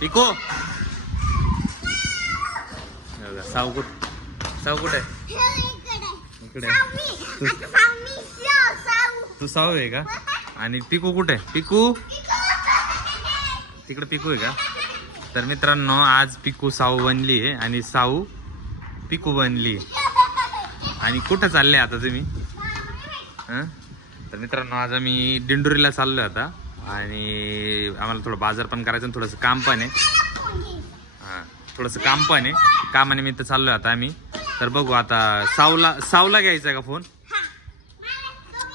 Pico साऊ कुठे इकडे तू साऊ आहे का? आणि पिकू कुठे? पिकू तिकडे पिकू आहे का? तर मित्रांनो आज पिकू साऊ बनली आहे आणि साऊ पिकू बनली. आणि कुठं चालले आता तुम्ही? तर मित्रांनो आज आम्ही दिंडोरीला चाललोय आता आणि आम्हाला थोडं बाजार पण करायचं आणि थोडंसं काम पण आहे. थोडंसं काम पण आहे, कामानिमित्त चाललोय आता आम्ही. तर बघू आता साऊला घ्यायचा का फोन?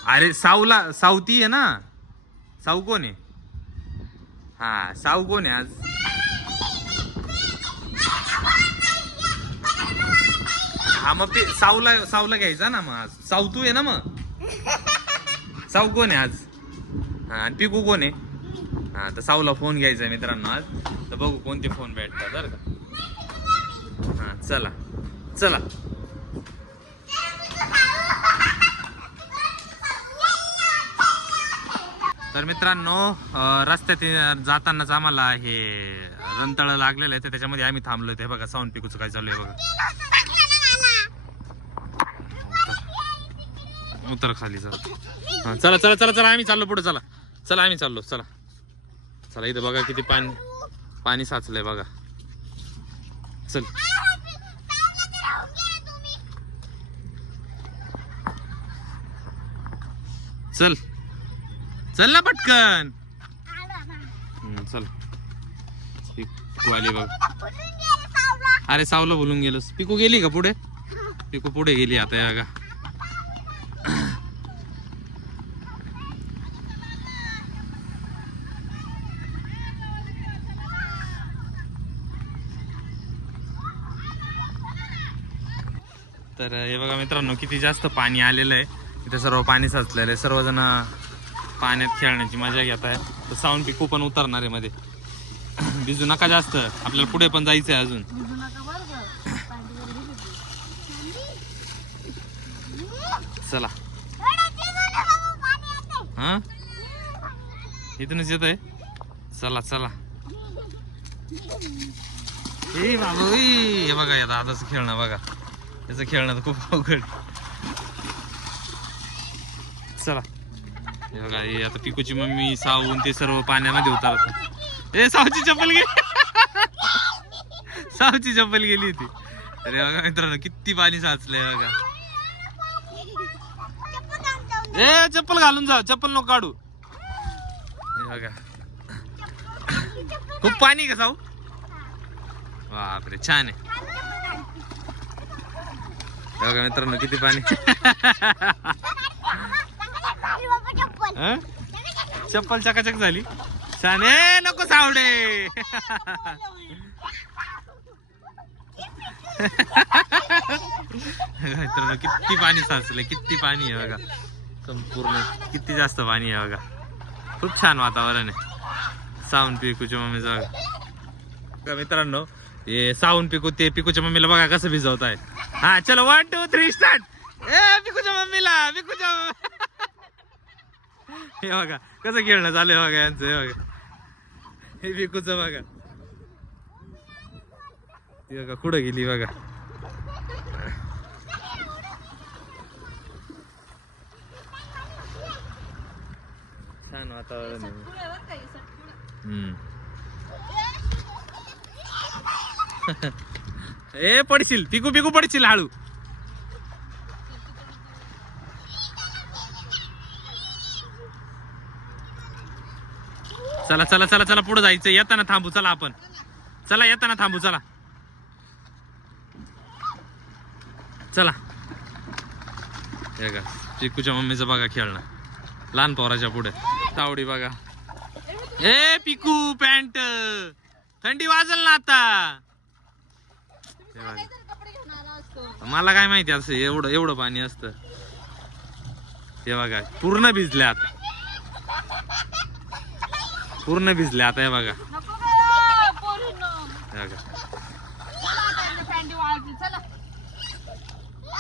अरे सावती आहे ना. साऊ कोण आहे? हा साऊ कोण आहे आज? हा मग ते साऊला घ्यायचा ना. मग आज साऊ तू आहे ना. मग साऊ कोण आहे आज? हा आणि पिकू कोण आहे? हा तर साऊला फोन घ्यायचा आहे मित्रांनो आज. तर बघू कोणते फोन भेटतात बरं का. हा चला चला. तर मित्रांनो रस्त्यात जातानाच आम्हाला हे रंतळ लागलेलं आहे, तर त्याच्यामध्ये आम्ही थांबलोय. ते बघा साऊंड पिकूचं काय चालू आहे बघा. उतर खाली चला. चला चला चला चला आम्ही चाललो पुढे. चला चला आम्ही चाललो. चला चला. इथं बघा किती पाणी साचलंय बघा. चल चल चल ना पटकन. चल पिकू आली बघ. अरे सावला बोलून गेलोस. पिकू गेली का पुढे? पिकू पुढे गेली आता या का. तर हे बघा मित्रांनो किती जास्त पाणी आलेलं आहे. इथे सर्व पाणी साचलेलं आहे. सर्वजण पाण्यात खेळण्याची मजा घेत आहे. तर साऊंड पिकू पण उतरणार आहे मध्ये. भिजू नका जास्त, आपल्याला पुढे पण जायचं आहे अजून. चला हा इथूनच येत आहे. चला चला. ए बाबू हे बघा या दादाचं खेळणं बघा. त्याचं खेळणं तर खूप अवघड. चला हे बघा हे आता पिकूची मम्मी सावून ते सर्व पाण्यामध्ये उतरत. ए सावची चप्पल गेली. सावची चप्पल गेली होती. अरे बघा मित्रांनो किती पाणी साचलंय बघा. ए चप्पल घालून जा, चप्पल नको काढू. हे बघा खूप पाणी का साऊ? बापरे छान आहे. बघा मित्रांनो किती पाणी. चप्पल चकाचक झाली. छान आहे. नको सावडे. मित्रांनो किती पाणी साचलंय, किती पाणी आहे बघा. संपूर्ण किती जास्त पाणी आहे बघा. खूप छान वातावरण आहे. साऊंड पिकूच्या मम्मीचा बघा मित्रांनो. हे साऊंड पिकू ते पिकूच्या मम्मीला बघा कसं भिजवत आहे. हा चलो 1 2 3 स्टार्ट. ए पिकूच्या मम्मीला पिकूच्या हे बघा कसं खेळणं चालू आहे बघा यांचं. हे बघा हे पिकूचं बघा. ती बघा कुठं गेली बघा. छान वातावरण आहे. ए पडशील पिकू पिकू पडशील हळू. चला चला चला चला पुढे जायचं. येताना थांबू चला आपण. चला येताना थांबू चला. चला हे का पिकूच्या मम्मीचं बघा खेळणं लहान पोराच्या पुढे. तावडी बघा. ए पिकू पॅन्ट थंडी वाजल ना आता. मला काय माहिती असं एवढं पाणी असतं. हे बघा पूर्ण भिजले आता. पूर्ण भिजले आता. हे बघा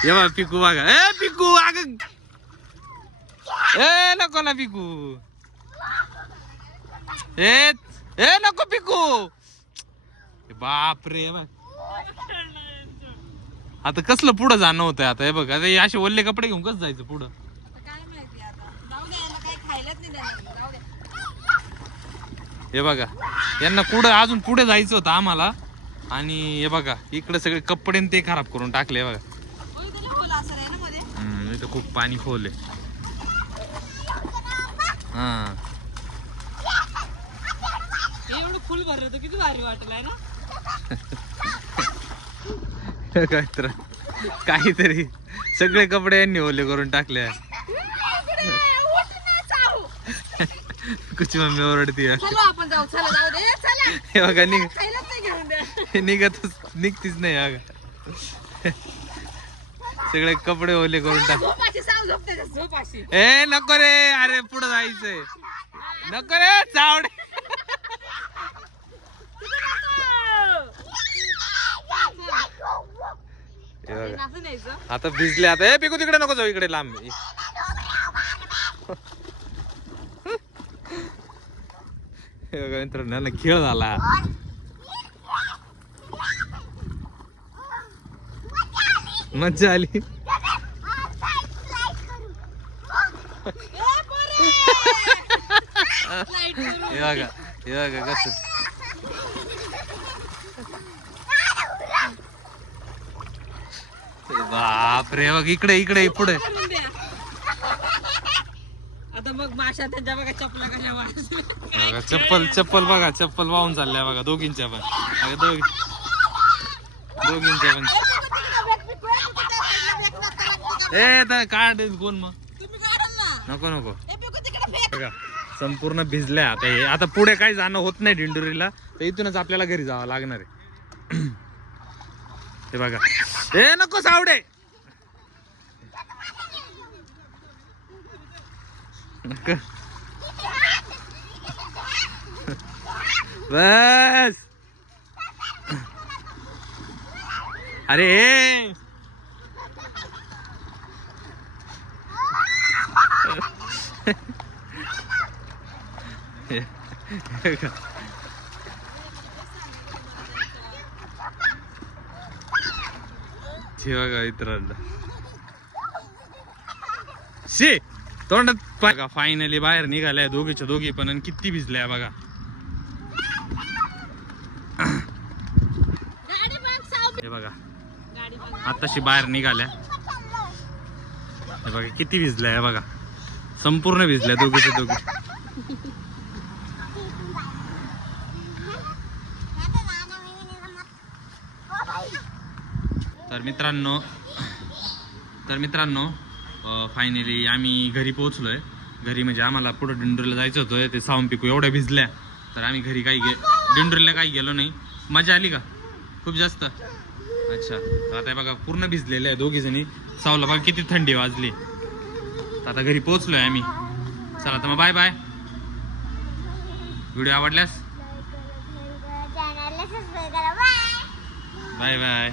हे बघा पिकू बघा. ए पिकू अग ए नको ना पिकू. ए नको पिकू. बाप रे बघ. आता कसलं पुढं जाणं होतंय आता हे बघ. आता हे असे ओल्ले कपडे घेऊन कसं जायचं पुढं. काय माहिती आता. जाऊ दे, याला काही खायलाच नाही देणार. जाऊ दे. हे बघा यांना कुठं अजून पुढे जायचं होतं आम्हाला. आणि हे बघा इकडे सगळे कपडे न ते खराब करून टाकले. हे बघा ओय, त्याला खोल असं आहे ना मध्ये. इथं खूप पाणी खोल आहे. हा एवढं फुल भरलं तर किती भारी वाटलंय ना. काहीतरी सगळे कपडे यांनी ओले करून टाकले. कुची मम्मी ओरडती. चला आपण जाऊ. चला जाऊ दे. चला. हे बघा खायलाच नाही घेऊन द्या. निघतीच नाही. बघा सगळे कपडे ओले करून टाक. झोपाशी सांग, झोप त्याच्या झोपाशी. ए नको रे. अरे पुढे जायचंय. नको रे चावडे. हे बघा असं न्यायचं. आता भिजले. आता हे पिकू तिकडे नको जाऊ. इकडे लांब. हे बघा मित्रांनो खेळ झाला. मज्जा आली. हे बघा कसं. बाप रे बघ इकडे पुढे. आता मग माशा त्यांच्या बघा चपला कशा बघा चप्पल बघा. चप्पल वाहून चालल्या बघा दोघींच्या पण. दोघींच्या पण. ए काढ कोण मग. नको बघा संपूर्ण भिजल्या. आता हे आता पुढे काही जाणं होत नाही दिंडोरीला. तर इथूनच आपल्याला घरी जावं लागणार आहे. हे बघा. ए नको सावडे. बस. अरे बघा मित्रांनो शे तोंडात बघा. फायनली बाहेर निघाल्या दोघीच्या दोघी पण. आणि किती भिजल्या बघा. हे बघा आताशी बाहेर निघाल्या. हे बघा किती भिजल्या. हे बघा संपूर्ण भिजल्या दोघीच्या दोघी. तर मित्रांनो फायनली आम्ही घरी पोहोचलोय. घरी म्हणजे आम्हाला पुढे दिंडोरीला जायचं होतं. ते सावून पिकू एवढ्या भिजल्या. तर आम्ही घरी दिंडोरीला काही गेलो नाही. मजा आली का खूप जास्त. अच्छा तर आता बघा पूर्ण भिजलेले आहे दोघी जणी. सावला बघा किती थंडी वाजली. तर आता घरी पोहोचलोय आम्ही. चला तर मग बाय बाय. व्हिडिओ आवडल्यास बाय बाय.